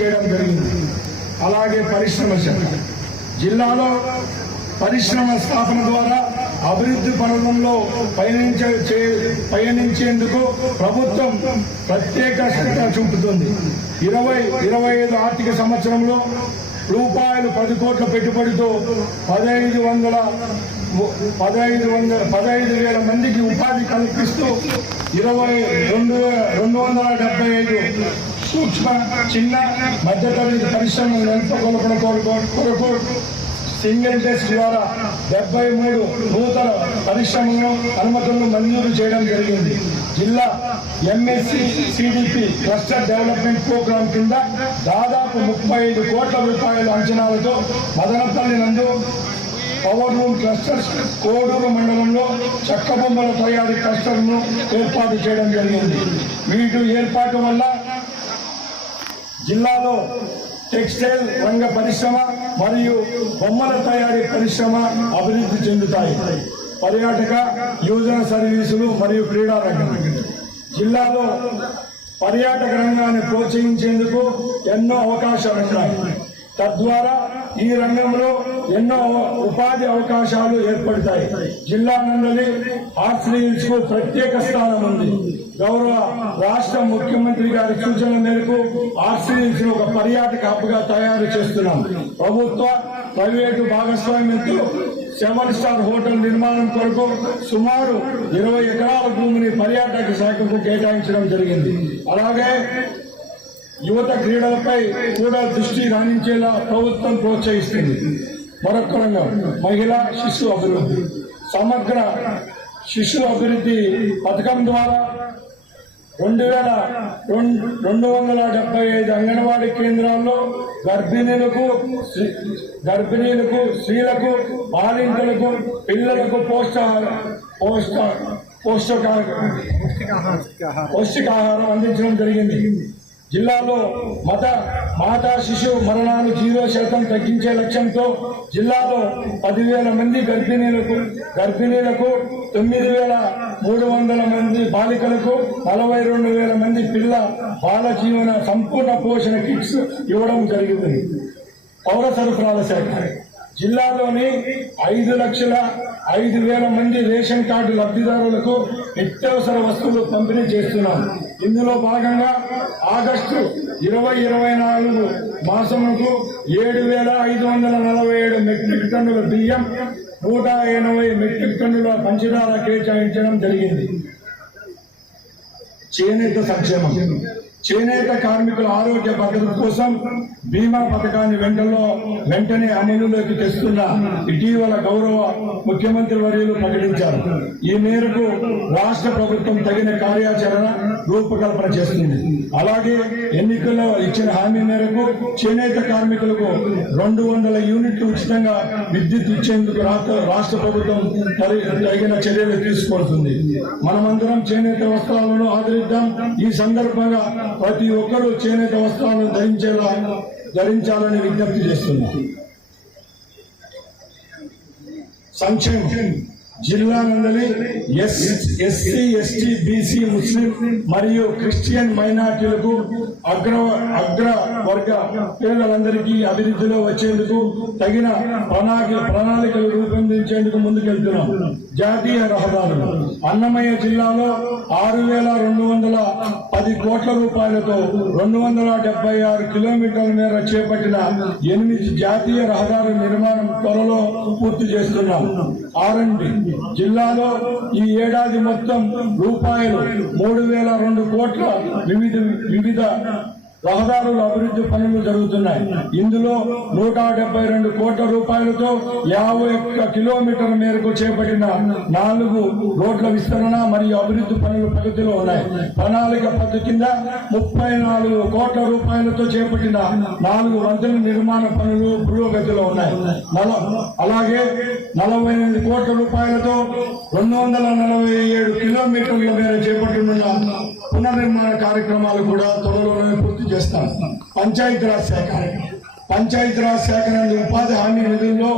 చేయడం జరిగింది. అలాగే పరిశ్రమ శాఖ. జిల్లాలో పరిశ్రమ స్థాపన ద్వారా అభివృద్ధి పథకంలో పయనించే చే- పయనించేందుకు ప్రభుత్వం ప్రత్యేక శ్రద్ధ చూపుతుంది. ఇరవై ఇరవై ఐదు ఆర్థిక సంవత్సరంలో రూపాయలు పది కోట్ల పెట్టుబడితో పదహైదు వందల పదహైదు వందల పదహైదు వేల మందికి ఉపాధి కల్పిస్తూ ఇరవై రెండు రెండు వందల డెబ్బై ఐదు సూక్ష్మ చిన్న మధ్యతరగతి పరిశ్రమలు నెలకొల్పడం కొరకు- కొరకు సింగిల్ డెస్క్ ద్వారా డెబ్బై మూడు నూతన పరిశ్రమలను అనుమతులను మంజూరు చేయడం జరిగింది. జిల్లా MSC CDP cluster development program కింద దాదాపు ముప్పై ఐదు కోట్ల రూపాయల అంచనాలతో మదనపల్లి నందు పవర్ రూమ్ క్లస్టర్స్ కోడూరు మండలంలో చెక్క బొమ్మల తయారీ క్లస్టర్ను ఏర్పాటు చేయడం జరిగింది. వీటి ఏర్పాటు వల్ల జిల్లాలో టెక్స్టైల్ రంగ పరిశ్రమ మరియు బొమ్మల తయారీ పరిశ్రమ అభివృద్ధి చెందుతాయి. పర్యాటక యువజన సర్వీసులు మరియు క్రీడా రంగం. జిల్లాలో పర్యాటక రంగాన్ని ప్రోత్సహించేందుకు ఎన్నో అవకాశాలు ఉన్నాయి తద్వారా ఈ రంగంలో ఎన్నో ఉపాధి అవకాశాలు ఏర్పడతాయి. జిల్లా నుండి ఆర్ట్స్కు ప్రత్యేక స్థానం ఉంది. గౌరవ రాష్ట్ర ముఖ్యమంత్రి గారి సూచనల మేరకు ఆర్ట్స్ ఒక పర్యాటక హబ్గా తయారు చేస్తున్నాం. ప్రభుత్వ ప్రైవేటు భాగస్వామ్యంతో సెవెన్ స్టార్ హోటల్ నిర్మాణం కొరకు సుమారు ఇరవై ఎకరాల భూమిని పర్యాటక శాఖకు కేటాయించడం జరిగింది. అలాగే యువత క్రీడలపై కూడా దృష్టి రాణించేలా ప్రభుత్వం ప్రోత్సహిస్తుంది. మరొక రంగం మహిళా శిశు అభివృద్ధి. సమగ్ర శిశు అభివృద్ధి పథకం ద్వారా రెండు వేల రెండు రెండు వందల డెబ్బై ఐదు అంగన్వాడీ కేంద్రాల్లో గర్భిణీలకు గర్భిణీలకు స్త్రీలకు బాలింతలకు పిల్లలకు పోషక పోషక పోషక పౌష్టికాహారం అందించడం జరిగింది. జిల్లాలో మత మాతా శిశు మరణాలు జీరో శాతం తగ్గించే లక్ష్యంతో జిల్లాలో పదివేల మంది గర్భిణీలకు గర్భిణీలకు తొమ్మిది వేల మూడు వందల మంది బాలికలకు నలభై రెండు వేల మంది పిల్ల బాల జీవన సంపూర్ణ పోషణ కిట్స్ ఇవ్వడం జరిగింది. పౌర సరఫరాల శాఖ. జిల్లాలోని ఐదు లక్షల ఐదు వేల మంది రేషన్ కార్డు లబ్ధిదారులకు నిత్యావసర వస్తువులు పంపిణీ చేస్తున్నాం. ఇందులో భాగంగా ఆగస్టు ఇరవై ఇరవై నాలుగు మాసముకు ఏడు వేల ఐదు వందల నలభై ఏడు మెట్రిక్ టన్నుల బియ్యం నూట ఎనభై మెట్రిక్ టన్నుల పంచదార కేటాయించడం జరిగింది. చేనేత సంక్షేమం. చేనేత కార్మికుల ఆరోగ్య భద్రత కోసం బీమా పథకాన్ని వెంటలో వెంటనే అమలులోకి తెస్తున్న ఇటీవల గౌరవ ముఖ్యమంత్రి వర్యులు ప్రకటించారు. ఈ మేరకు రాష్ట్ర ప్రభుత్వం తగిన కార్యాచరణ రూపకల్పన చేస్తుంది. అలాగే ఎన్నికల్లో ఇచ్చిన హామీ మేరకు చేనేత కార్మికులకు రెండు వందల యూనిట్లు ఉచితంగా విద్యుత్ ఇచ్చేందుకు రాష్ట్ర రాష్ట్ర ప్రభుత్వం తగిన చర్యలు తీసుకుంటుంది మనమందరం చేనేత వస్త్రాలను ఆదరిద్దాం. ఈ సందర్భంగా ప్రతి ఒక్కరూ చేనేత వస్త్రాలను ధరించేలా ధరించాలని విజ్ఞప్తి చేస్తున్నా సంక్షేమం. జిల్లా మండలి ఎస్ ఎస్సీ ఎస్టీ బీసీ ముస్లిం మరియు క్రిస్టియన్ మైనార్టీలకు అగ్ర అగ్ర వర్గ పేదలందరికీ అభివృద్ధిలో వచ్చేందుకు తగిన ప్రణాళిక ప్రణాళికలు రూపొందించేందుకు ముందుకెళ్తున్నాం. జాతీయ రహదారులు. అన్నమయ్య జిల్లాలో ఆరు వేల రెండు పది కోట్ల రూపాయలతో రెండు వందల డెబ్బై ఆరు కిలోమీటర్ల మేర చేపట్టిన ఎనిమిది జాతీయ రహదారుల నిర్మాణం త్వరలో పూర్తి చేస్తున్నాం. ఆర్ఎండి జిల్లాలో ఈ ఏడాది మొత్తం రూపాయలు మూడు వేల రెండు కోట్ల వివిధ వివిధ రహదారుల అభివృద్ధి పనులు జరుగుతున్నాయి. ఇందులో నూట డెబ్బై రెండు కోట్ల రూపాయలతో యాభై ఒక్క కిలోమీటర్ల మేరకు చేపట్టిన నాలుగు రోడ్ల విస్తరణ మరియు అభివృద్ధి పనులు ప్రగతిలో ఉన్నాయి. ప్రణాళిక పద్ధతి కింద ముప్పై నాలుగు కోట్ల రూపాయలతో చేపట్టిన నాలుగు వంతుల నిర్మాణ పనులు పురోగతిలో ఉన్నాయి. అలాగే నలభై ఎనిమిది కోట్ల రూపాయలతో రెండు వందల నలభై ఏడు కిలోమీటర్ల మేర చేపట్టిన పునర్నిర్మాణ కార్యక్రమాలు కూడా త్వరలోనే పూర్తి చేస్తాను పంచాయతీరాజ్ శాఖ. పంచాయతీరాజ్ శాఖ నుండి ఉపాధి హామీ నిధుల్లో